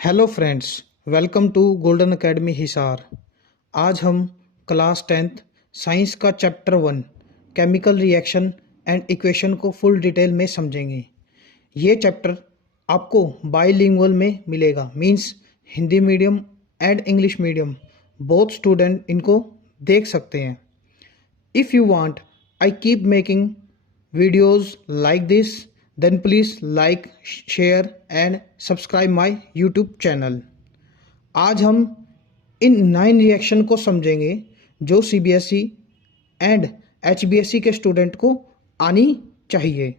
Hello friends, welcome to golden academy Hisar. आज हम class 10th science का chapter 1 chemical reaction and equation को full detail में समझेंगे। ये चैप्टर आपको बाईलिंगुअल में मिलेगा, means Hindi medium and English medium both student इनको देख सकते हैं। If you want I keep making videos like this, then please like, share and subscribe my YouTube channel। आज हम इन 9 रिएक्शन को समझेंगे जो CBSE एंड HBSE के स्टूडेंट को आनी चाहिए।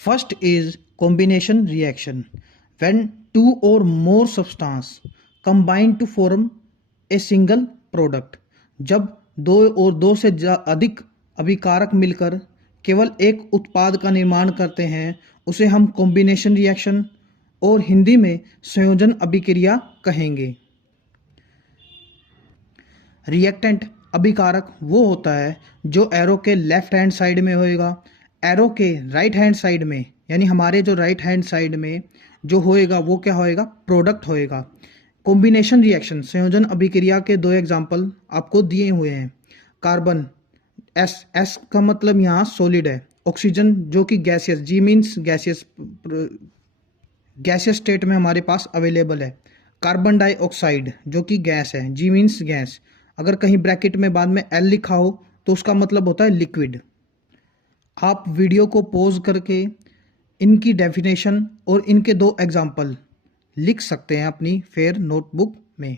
First is combination reaction, when two और more substance combine to form a single product. जब दो और दो से अधिक अभिकारक मिलकर केवल एक उत्पाद का निर्माण करते हैं उसे हम कॉम्बिनेशन रिएक्शन और हिंदी में संयोजन अभिक्रिया कहेंगे। रिएक्टेंट अभिकारक वो होता है जो एरो के लेफ्ट हैंड साइड में होएगा, एरो के राइट हैंड साइड में यानी हमारे जो राइट हैंड साइड में जो होएगा वो क्या होएगा, प्रोडक्ट होएगा। कॉम्बिनेशन रिएक्शन संयोजन अभिक्रिया के दो एग्जाम्पल आपको दिए हुए हैं। कार्बन एस का मतलब यहाँ सॉलिड है, ऑक्सीजन जो कि गैसियस, जी मीन्स गैसियस स्टेट में हमारे पास अवेलेबल है। कार्बन डाइऑक्साइड जो कि गैस है, जी मीन्स गैस। अगर कहीं ब्रैकेट में बाद में एल लिखा हो तो उसका मतलब होता है लिक्विड। आप वीडियो को पॉज करके इनकी डेफिनेशन और इनके दो एग्जाम्पल लिख सकते हैं अपनी फेयर नोटबुक में।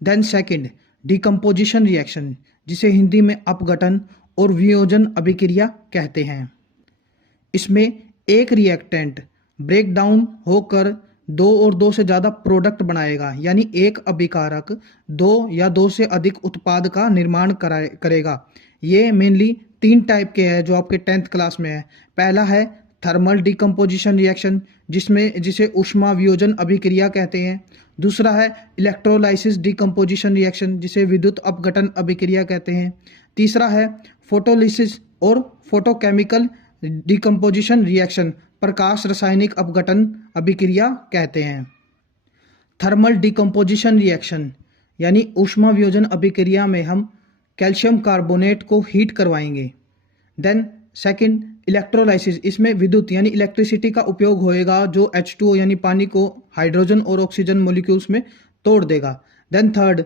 देन सेकंड, डिकम्पोजिशन रिएक्शन, जिसे हिंदी में अपघटन और वियोजन अभिक्रिया कहते हैं। इसमें एक रिएक्टेंट ब्रेक डाउन होकर दो और दो से ज़्यादा प्रोडक्ट बनाएगा, यानी एक अभिकारक दो या दो से अधिक उत्पाद का निर्माण करेगा। ये मेनली 3 टाइप के हैं जो आपके 10th क्लास में है। पहला है थर्मल डिकम्पोजिशन रिएक्शन, जिसे ऊष्मा वियोजन अभिक्रिया कहते हैं। दूसरा है इलेक्ट्रोलाइसिस डिकम्पोजिशन रिएक्शन, जिसे विद्युत अपघटन अभिक्रिया कहते हैं। तीसरा है फोटोलिसिस और फोटोकेमिकल डिकम्पोजिशन रिएक्शन, प्रकाश रासायनिक अपघटन अभिक्रिया कहते हैं। थर्मल डिकम्पोजिशन रिएक्शन यानी ऊष्मा वियोजन अभिक्रिया में हम कैल्शियम कार्बोनेट को हीट करवाएंगे। देन सेकंड, इलेक्ट्रोलाइसिस, इसमें विद्युत यानी इलेक्ट्रिसिटी का उपयोग होएगा जो H2O यानी पानी को हाइड्रोजन और ऑक्सीजन मॉलिक्यूल्स में तोड़ देगा। देन थर्ड,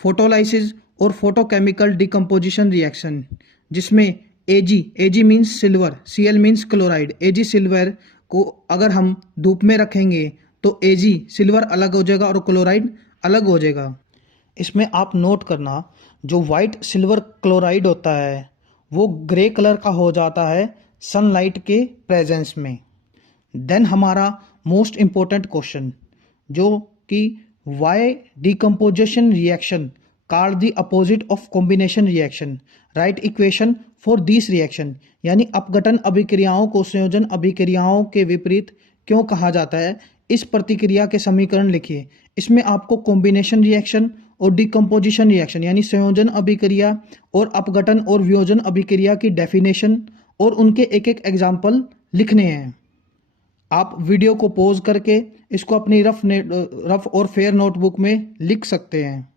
फोटोलाइसिस और फोटोकेमिकल डिकम्पोजिशन रिएक्शन, जिसमें Ag means silver, Cl means chloride. Ag silver को अगर हम धूप में रखेंगे तो Ag सिल्वर अलग हो जाएगा और क्लोराइड अलग हो जाएगा। इसमें आप नोट करना, जो वाइट सिल्वर क्लोराइड होता है वो ग्रे कलर का हो जाता है सनलाइट के प्रेजेंस में। देन हमारा मोस्ट इम्पोर्टेंट क्वेश्चन जो कि why decomposition reaction called the opposite of combination reaction, write equation for this reaction, यानी अपघटन अभिक्रियाओं को संयोजन अभिक्रियाओं के विपरीत क्यों कहा जाता है, इस प्रतिक्रिया के समीकरण लिखिए। इसमें आपको कॉम्बिनेशन रिएक्शन और डिकम्पोजिशन रिएक्शन यानी संयोजन अभिक्रिया और अपघटन और वियोजन अभिक्रिया की डेफिनेशन और उनके एक एक एग्जाम्पल लिखने हैं। आप वीडियो को पॉज करके इसको अपनी रफ और फेयर नोटबुक में लिख सकते हैं।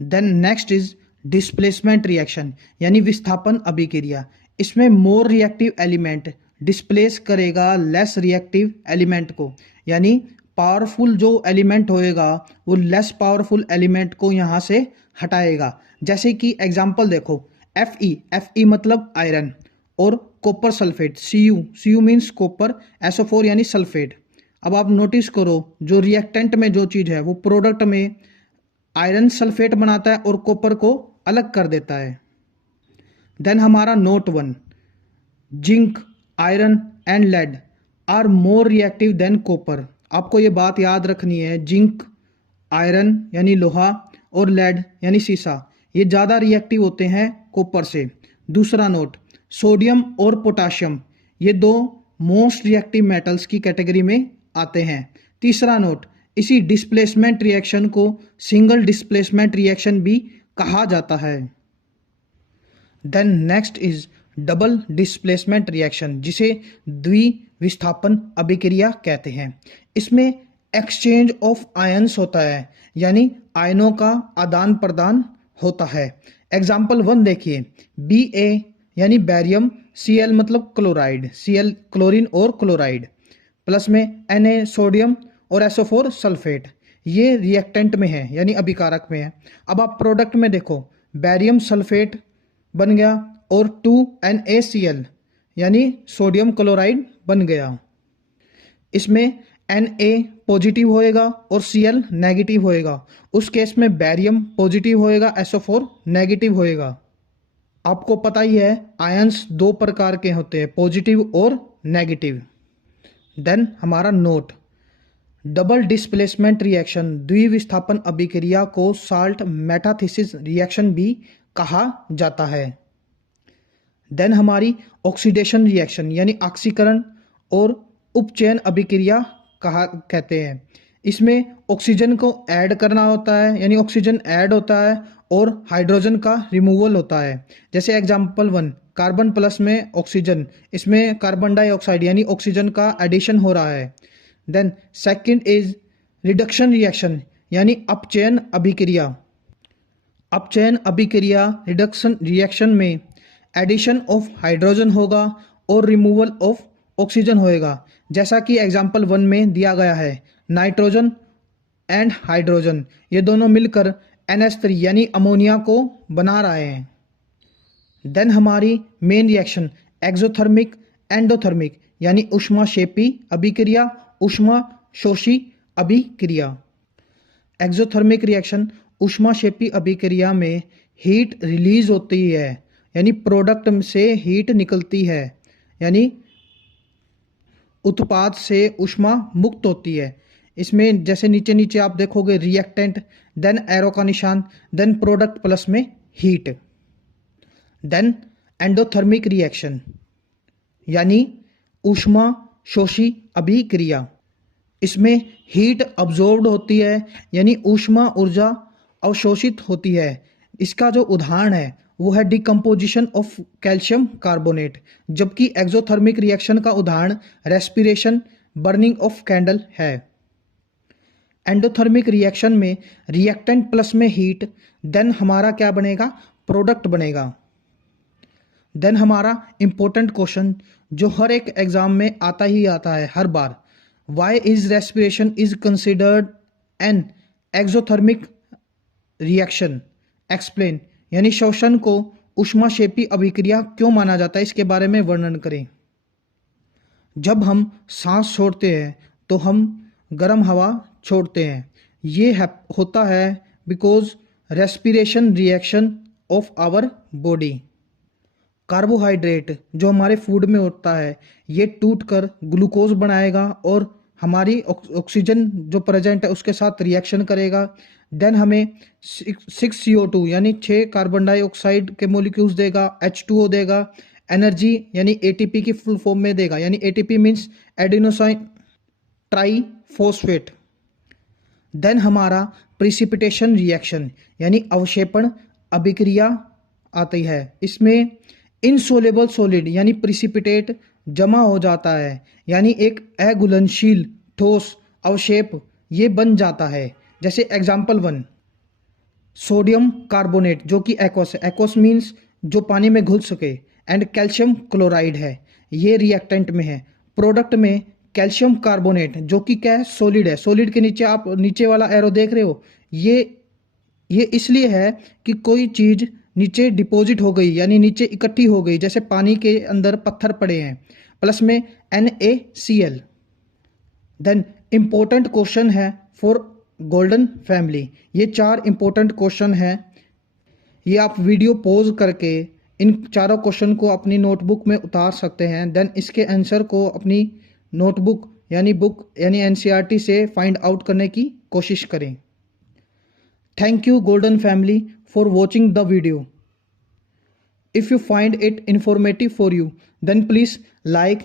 Then next is displacement reaction यानी विस्थापन अभिक्रिया। इसमें मोर रिएक्टिव एलिमेंट डिस्प्लेस करेगा लेस रिएक्टिव एलिमेंट को, यानी पावरफुल जो एलिमेंट होएगा वो लेस पावरफुल एलिमेंट को यहाँ से हटाएगा। जैसे कि एग्जांपल देखो, Fe मतलब आयरन और copper sulphate, Cu means copper, SO4 यानी सल्फेट। अब आप नोटिस करो, जो रिएक्टेंट में जो चीज़ है वो प्रोडक्ट में आयरन सल्फेट बनाता है और कॉपर को अलग कर देता है। देन हमारा note 1, zinc, iron and lead are more reactive than copper. आपको ये बात याद रखनी है, जिंक, आयरन यानी लोहा और लेड यानी सीसा, ये ज़्यादा रिएक्टिव होते हैं कॉपर से। दूसरा नोट, सोडियम और पोटाशियम, ये दो मोस्ट रिएक्टिव मेटल्स की कैटेगरी में आते हैं। तीसरा नोट, इसी डिस्प्लेसमेंट रिएक्शन को सिंगल डिस्प्लेसमेंट रिएक्शन भी कहा जाता है। Then next is double displacement reaction, जिसे द्वि विस्थापन अभिक्रिया कहते हैं। इसमें एक्सचेंज ऑफ आयंस होता है, यानी आयनों का आदान प्रदान होता है। एग्जाम्पल 1 देखिए, Ba यानी बैरियम, Cl मतलब क्लोराइड, Cl क्लोरीन और क्लोराइड, प्लस में Na सोडियम और SO4 सल्फेट, ये रिएक्टेंट में है यानी अभिकारक में है। अब आप प्रोडक्ट में देखो, बैरियम सल्फेट बन गया और 2NaCl यानी सोडियम क्लोराइड बन गया। इसमें Na पॉजिटिव होएगा और Cl नेगेटिव होएगा। उस केस में बैरियम पॉजिटिव होएगा, SO4 नेगेटिव होएगा। आपको पता ही है आयंस 2 प्रकार के होते हैं, पॉजिटिव और नेगेटिव। देन हमारा नोट, डबल डिस्प्लेसमेंट रिएक्शन द्विविस्थापन अभिक्रिया को साल्ट मेटाथीसिस रिएक्शन भी कहा जाता है। देन हमारी ऑक्सीडेशन रिएक्शन यानी ऑक्सीकरण और उपचयन अभिक्रिया कहते हैं। इसमें ऑक्सीजन को ऐड करना होता है, यानी ऑक्सीजन ऐड होता है और हाइड्रोजन का रिमूवल होता है। जैसे एग्जांपल 1, कार्बन प्लस में ऑक्सीजन, इसमें कार्बन डाइऑक्साइड यानी ऑक्सीजन का एडिशन हो रहा है। Then second is reduction reaction यानी अपचयन अभिक्रिया। अपचयन अभिक्रिया रिडक्शन रिएक्शन में एडिशन ऑफ हाइड्रोजन होगा और रिमूवल ऑफ ऑक्सीजन होएगा। जैसा कि एग्जाम्पल 1 में दिया गया है, नाइट्रोजन एंड हाइड्रोजन ये दोनों मिलकर NH3 यानी अमोनिया को बना रहे हैं। देन हमारी मेन रिएक्शन एक्सोथर्मिक एंडोथर्मिक यानी ऊष्माक्षेपी अभिक्रिया, ऊष्माशोषी अभिक्रिया। एक्सोथर्मिक रिएक्शन ऊष्माक्षेपी अभिक्रिया में हीट रिलीज होती है, यानी प्रोडक्ट से हीट निकलती है, यानी उत्पाद से ऊष्मा मुक्त होती है। इसमें जैसे नीचे नीचे आप देखोगे रिएक्टेंट, देन एरो का निशान, देन प्रोडक्ट प्लस में हीट। देन एंडोथर्मिक रिएक्शन यानी ऊष्मा शोषी अभिक्रिया। इसमें हीट अब्जॉर्ब्ड होती है, यानी ऊष्मा ऊर्जा अवशोषित होती है। इसका जो उदाहरण है वो है डिकम्पोजिशन ऑफ कैल्शियम कार्बोनेट, जबकि एक्सोथर्मिक रिएक्शन का उदाहरण रेस्पिरेशन, बर्निंग ऑफ कैंडल है। एंडोथर्मिक रिएक्शन में रिएक्टेंट प्लस में हीट, देन हमारा क्या बनेगा, प्रोडक्ट बनेगा। देन हमारा इंपॉर्टेंट क्वेश्चन जो हर एक एग्जाम में आता ही आता है हर बार, why is respiration is considered an exothermic reaction, explain, यानी श्वसन को ऊष्माक्षेपी अभिक्रिया क्यों माना जाता है, इसके बारे में वर्णन करें। जब हम सांस छोड़ते हैं तो हम गर्म हवा छोड़ते हैं, ये होता है because respiration reaction of our body. Carbohydrate जो हमारे फूड में होता है ये टूटकर ग्लूकोज बनाएगा और हमारी ऑक्सीजन जो प्रेजेंट है उसके साथ रिएक्शन करेगा। देन हमें 6 CO2 यानी 6 कार्बन डाइऑक्साइड के मोलिक्यूल्स देगा, H2O देगा, एनर्जी यानी ATP की फुल फॉर्म में देगा, यानी ATP means adenosine triphosphate. Then हमारा प्रिसिपिटेशन रिएक्शन यानी अवक्षेपण अभिक्रिया आती है। इसमें इनसोलेबल सॉलिड यानी प्रिसिपिटेट जमा हो जाता है, यानी एक अघुलनशील ठोस अवक्षेप ये बन जाता है। जैसे एग्जाम्पल 1, सोडियम कार्बोनेट जो कि एक्वस है, एक्वस मीन्स जो पानी में घुल सके, एंड कैल्शियम क्लोराइड है, ये रिएक्टेंट में है। प्रोडक्ट में कैल्शियम कार्बोनेट जो कि क्या है, सॉलिड है। सॉलिड के नीचे आप नीचे वाला एरो देख रहे हो, ये इसलिए है कि कोई चीज़ नीचे डिपॉजिट हो गई यानी नीचे इकट्ठी हो गई, जैसे पानी के अंदर पत्थर पड़े हैं, प्लस में NaCl। देन इंपॉर्टेंट क्वेश्चन है फॉर गोल्डन फैमिली, ये 4 इंपॉर्टेंट क्वेश्चन हैं। ये आप वीडियो पॉज करके इन चारों क्वेश्चन को अपनी नोटबुक में उतार सकते हैं। देन इसके आंसर को अपनी नोटबुक यानी बुक यानी NCERT से फाइंड आउट करने की कोशिश करें। Thank you golden family for watching the video. If you find it informative for you, then please like,